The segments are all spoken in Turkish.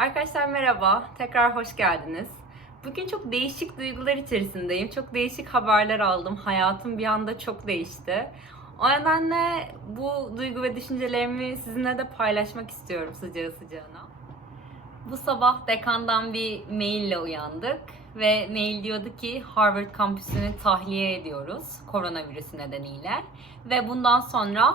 Arkadaşlar merhaba, tekrar hoş geldiniz. Bugün çok değişik duygular içerisindeyim. Çok değişik haberler aldım. Hayatım bir anda çok değişti. O nedenle bu duygu ve düşüncelerimi sizinle de paylaşmak istiyorum sıcağı sıcağına. Bu sabah dekandan bir maille uyandık ve mail diyordu ki Harvard kampüsünü tahliye ediyoruz koronavirüsü nedeniyle ve bundan sonra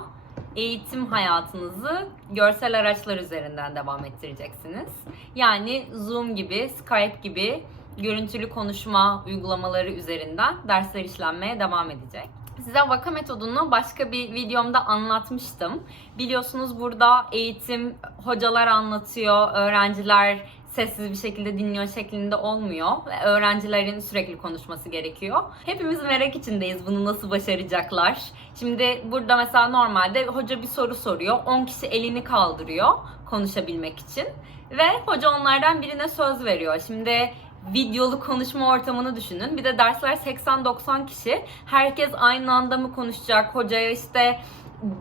eğitim hayatınızı görsel araçlar üzerinden devam ettireceksiniz. Yani Zoom gibi, Skype gibi görüntülü konuşma uygulamaları üzerinden dersler işlenmeye devam edecek. Size vaka metodunu başka bir videomda anlatmıştım. Biliyorsunuz burada eğitim hocalar anlatıyor, öğrenciler sessiz bir şekilde dinliyor şeklinde olmuyor ve öğrencilerin sürekli konuşması gerekiyor. Hepimiz merak içindeyiz bunu nasıl başaracaklar. Şimdi burada mesela normalde hoca bir soru soruyor. 10 kişi elini kaldırıyor konuşabilmek için ve hoca onlardan birine söz veriyor. Şimdi videolu konuşma ortamını düşünün. Bir de dersler 80-90 kişi. Herkes aynı anda mı konuşacak? Hocaya işte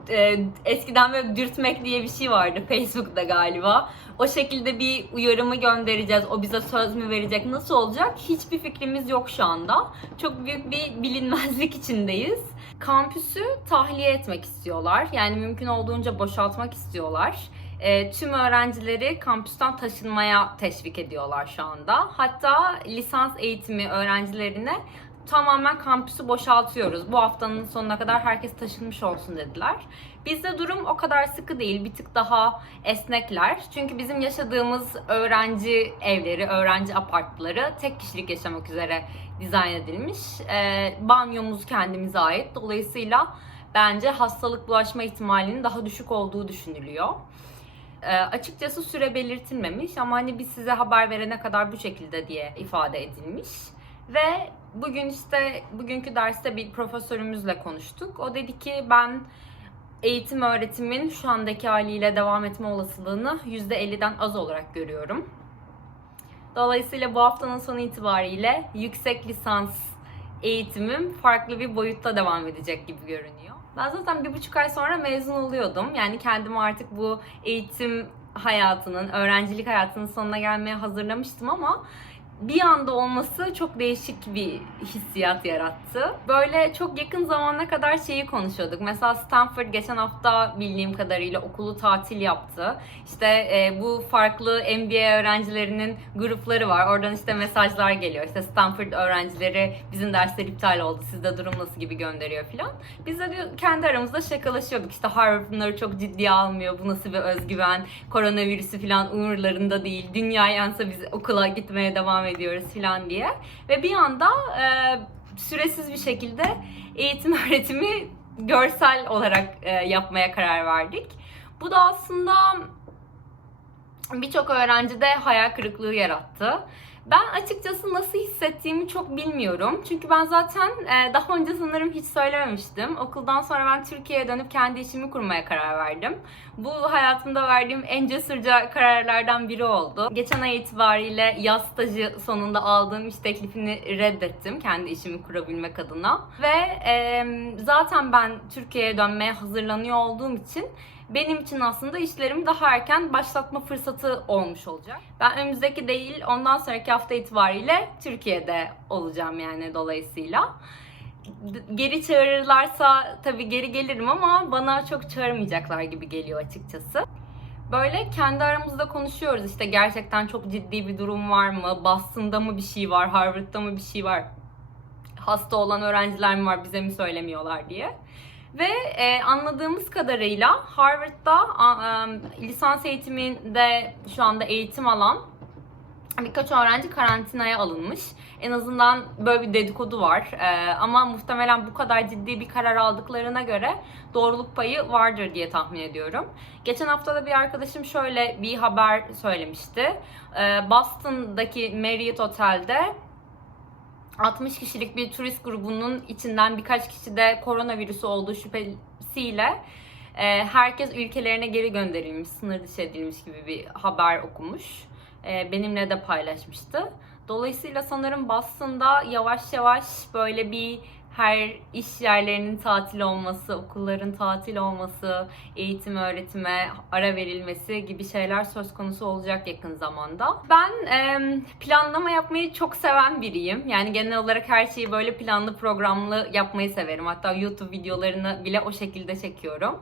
e, eskiden böyle dürtmek diye bir şey vardı Facebook'ta galiba. O şekilde bir uyarımı göndereceğiz. O bize söz mü verecek? Nasıl olacak? Hiçbir fikrimiz yok şu anda. Çok büyük bir bilinmezlik içindeyiz. Kampüsü tahliye etmek istiyorlar. Yani mümkün olduğunca boşaltmak istiyorlar. E, tüm öğrencileri kampüsten taşınmaya teşvik ediyorlar şu anda. Hatta lisans eğitimi öğrencilerine tamamen kampüsü boşaltıyoruz. Bu haftanın sonuna kadar herkes taşınmış olsun dediler. Bizde durum o kadar sıkı değil. Bir tık daha esnekler. Çünkü bizim yaşadığımız öğrenci evleri, öğrenci apartları tek kişilik yaşamak üzere dizayn edilmiş. Ee, banyomuz kendimize ait. Dolayısıyla bence hastalık bulaşma ihtimalinin daha düşük olduğu düşünülüyor. Ee, açıkçası süre belirtilmemiş ama hani biz size haber verene kadar bu şekilde diye ifade edilmiş. Ve bugün işte bugünkü derste bir profesörümüzle konuştuk. O dedi ki ben eğitim öğretimin şu andaki haliyle devam etme olasılığını %50'den az olarak görüyorum. Dolayısıyla bu haftanın sonu itibariyle yüksek lisans eğitimim farklı bir boyutta devam edecek gibi görünüyor. Ben zaten bir buçuk ay sonra mezun oluyordum. Yani kendimi artık bu eğitim hayatının, öğrencilik hayatının sonuna gelmeye hazırlamıştım ama bir anda olması çok değişik bir hissiyat yarattı. Böyle çok yakın zamana kadar şeyi konuşuyorduk. Mesela Stanford geçen hafta bildiğim kadarıyla okulu tatil yaptı. İşte e, bu farklı MBA öğrencilerinin grupları var. Oradan işte mesajlar geliyor. İşte Stanford öğrencileri bizim dersler iptal oldu. Sizde durum nasıl gibi gönderiyor filan. Biz de kendi aramızda şakalaşıyorduk. İşte Harvard bunları çok ciddiye almıyor. Bu nasıl bir özgüven? Koronavirüsü filan umurlarında değil. Dünya yansa biz okula gitmeye devam ediyoruz filan diye. Ve bir anda e, süresiz bir şekilde eğitim öğretimi görsel olarak e, yapmaya karar verdik. Bu da aslında birçok öğrencide hayal kırıklığı yarattı. Ben açıkçası nasıl hissettiğimi çok bilmiyorum. Çünkü ben zaten e, daha önce sanırım hiç söylememiştim. Okuldan sonra ben Türkiye'ye dönüp kendi işimi kurmaya karar verdim. Bu hayatımda verdiğim en cesurca kararlardan biri oldu. Geçen ay itibariyle yaz stajı sonunda aldığım iş teklifini reddettim kendi işimi kurabilmek adına. Ve zaten ben Türkiye'ye dönmeye hazırlanıyor olduğum için benim için aslında işlerimi daha erken başlatma fırsatı olmuş olacak. Ben önümüzdeki değil ondan sonraki hafta itibariyle Türkiye'de olacağım yani dolayısıyla. Geri çağırırlarsa tabii geri gelirim ama bana çok çağırmayacaklar gibi geliyor açıkçası. Böyle kendi aramızda konuşuyoruz işte gerçekten çok ciddi bir durum var mı? Boston'da mı bir şey var? Harvard'da mı bir şey var? Hasta olan öğrenciler mi var bize mi söylemiyorlar diye. Ve e, anladığımız kadarıyla Harvard'da e, lisans eğitiminde şu anda eğitim alan birkaç öğrenci karantinaya alınmış. En azından böyle bir dedikodu var. E, ama muhtemelen bu kadar ciddi bir karar aldıklarına göre doğruluk payı vardır diye tahmin ediyorum. Geçen hafta da bir arkadaşım şöyle bir haber söylemişti. E, Boston'daki Marriott Otel'de 60 kişilik bir turist grubunun içinden birkaç kişi de koronavirüsü olduğu şüphesiyle e, herkes ülkelerine geri gönderilmiş, sınır dışı edilmiş gibi bir haber okumuş. E, benimle de paylaşmıştı. Dolayısıyla sanırım Boston'da yavaş yavaş böyle bir her iş yerlerinin tatil olması, okulların tatil olması, eğitim öğretime ara verilmesi gibi şeyler söz konusu olacak yakın zamanda. Ben e, planlama yapmayı çok seven biriyim. Yani genel olarak her şeyi böyle planlı programlı yapmayı severim. Hatta YouTube videolarını bile o şekilde çekiyorum.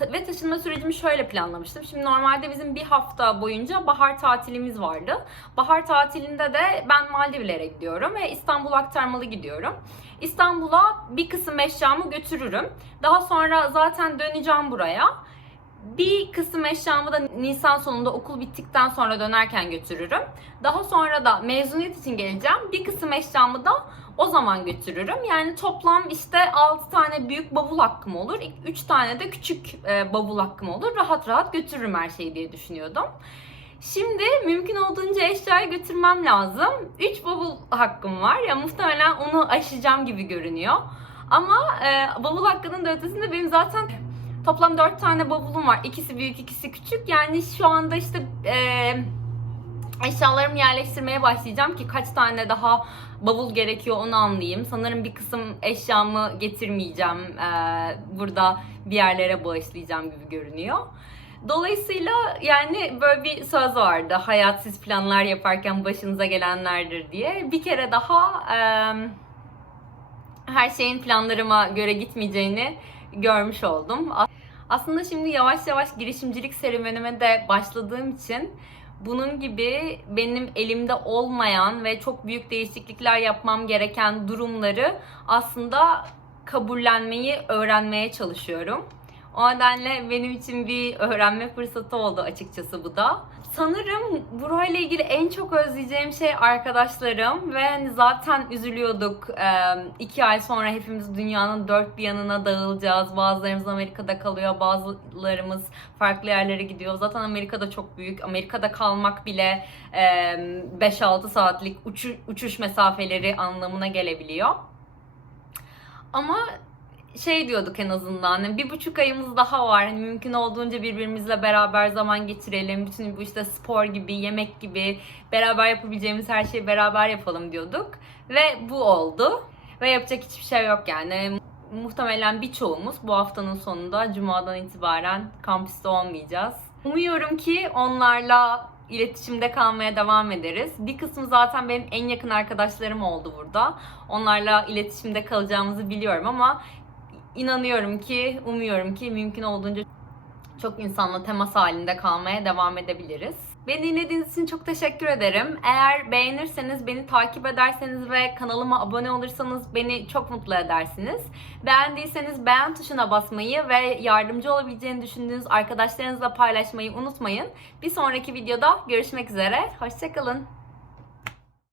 Ve taşınma sürecimi şöyle planlamıştım. Şimdi normalde bizim bir hafta boyunca bahar tatilimiz vardı. Bahar tatilinde de ben Maldivlere gidiyorum ve İstanbul aktarmalı gidiyorum. İstanbul'a bir kısım eşyamı götürürüm. Daha sonra zaten döneceğim buraya. Bir kısım eşyamı da Nisan sonunda okul bittikten sonra dönerken götürürüm. Daha sonra da mezuniyet için geleceğim. Bir kısım eşyamı da o zaman götürürüm. Yani toplam işte 6 tane büyük bavul hakkım olur. 3 tane de küçük e, bavul hakkım olur. Rahat rahat götürürüm her şeyi diye düşünüyordum. Şimdi mümkün olduğunca eşyayı götürmem lazım. 3 bavul hakkım var. Ya muhtemelen onu aşacağım gibi görünüyor. Ama e, bavul hakkının da ötesinde benim zaten toplam 4 tane bavulum var. İkisi büyük, ikisi küçük. Yani şu anda işte e, eşyalarımı yerleştirmeye başlayacağım ki kaç tane daha bavul gerekiyor onu anlayayım. Sanırım bir kısım eşyamı getirmeyeceğim. Ee, burada bir yerlere bağışlayacağım gibi görünüyor. Dolayısıyla yani böyle bir söz vardı. Hayat siz planlar yaparken başınıza gelenlerdir diye. Bir kere daha e, her şeyin planlarıma göre gitmeyeceğini görmüş oldum. Aslında şimdi yavaş yavaş girişimcilik serüvenime de başladığım için bunun gibi benim elimde olmayan ve çok büyük değişiklikler yapmam gereken durumları aslında kabullenmeyi öğrenmeye çalışıyorum. O nedenle benim için bir öğrenme fırsatı oldu açıkçası bu da. Sanırım burayla ilgili en çok özleyeceğim şey arkadaşlarım ve hani zaten üzülüyorduk. Ee, iki ay sonra hepimiz dünyanın dört bir yanına dağılacağız. Bazılarımız Amerika'da kalıyor, bazılarımız farklı yerlere gidiyor. Zaten Amerika'da çok büyük. Amerika'da kalmak bile e, 5-6 saatlik uçuş, uçuş mesafeleri anlamına gelebiliyor. Ama şey diyorduk en azından hani bir buçuk ayımız daha var hani mümkün olduğunca birbirimizle beraber zaman geçirelim bütün bu işte spor gibi yemek gibi beraber yapabileceğimiz her şeyi beraber yapalım diyorduk ve bu oldu ve yapacak hiçbir şey yok yani muhtemelen birçoğumuz bu haftanın sonunda cumadan itibaren kampüste olmayacağız umuyorum ki onlarla iletişimde kalmaya devam ederiz. Bir kısmı zaten benim en yakın arkadaşlarım oldu burada. Onlarla iletişimde kalacağımızı biliyorum ama inanıyorum ki, umuyorum ki mümkün olduğunca çok insanla temas halinde kalmaya devam edebiliriz. Beni dinlediğiniz için çok teşekkür ederim. Eğer beğenirseniz, beni takip ederseniz ve kanalıma abone olursanız beni çok mutlu edersiniz. Beğendiyseniz beğen tuşuna basmayı ve yardımcı olabileceğini düşündüğünüz arkadaşlarınızla paylaşmayı unutmayın. Bir sonraki videoda görüşmek üzere. Hoşçakalın.